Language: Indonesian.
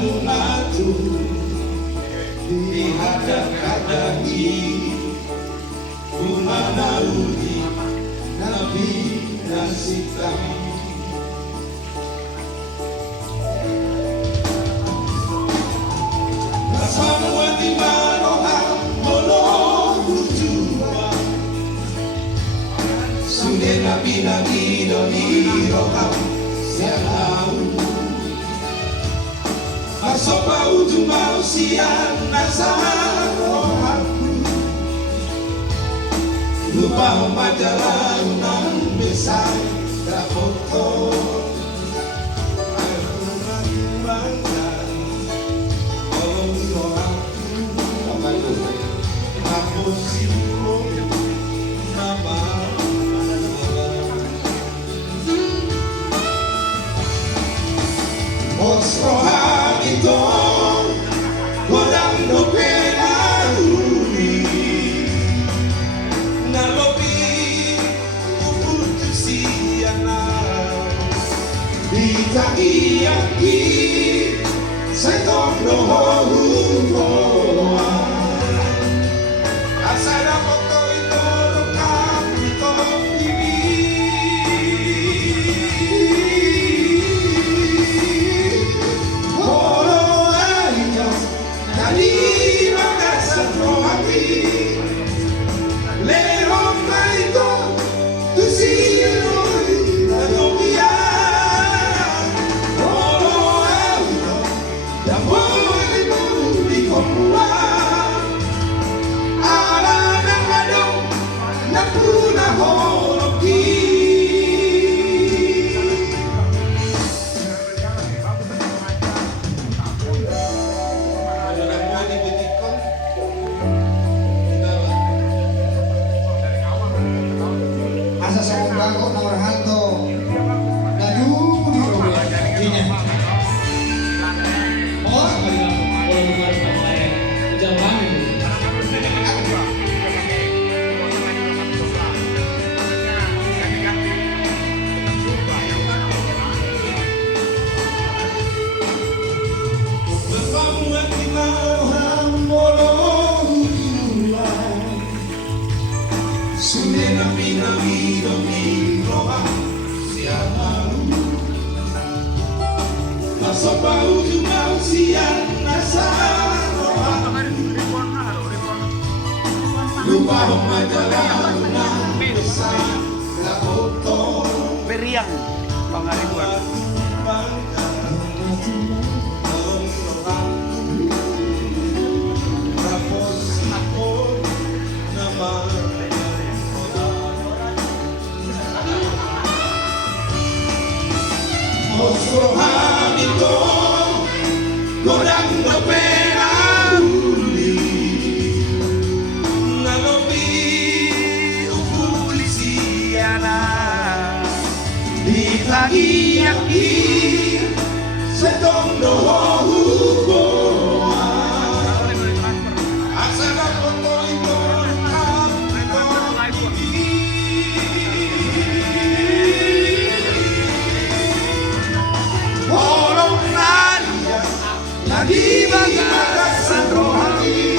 natu dihadapkan lagi Umanaudi Nabi dan Sita Nasamawati Maroha Molo Hujua Sunde Nabi Nabi Doni Roham Sialau Masopa ujuma usian nasarohaku Lupa majalah unang besar Rapoto Aku mengembangkan Tolong rohaku Aku simpul Nama Osroha itu Godang dopena uri Nalobi Uputusiana Ditaiyaki Setong doho humoa Asana foto itu Rekam itu TV Asa sa kumbago na Orhanto Nadu Dinya Oh, Sunde Nabi Nabi Domingo Siamalu Masopa ujuma usian nasaroha Lupa majalah unang besar Rapoto Periang Pangaribuan Osroha itu Godang dopena uli Nalobi Ukulisiana Ditaiyaki Setong doho humoa Asana foto itu Di bagasan rohani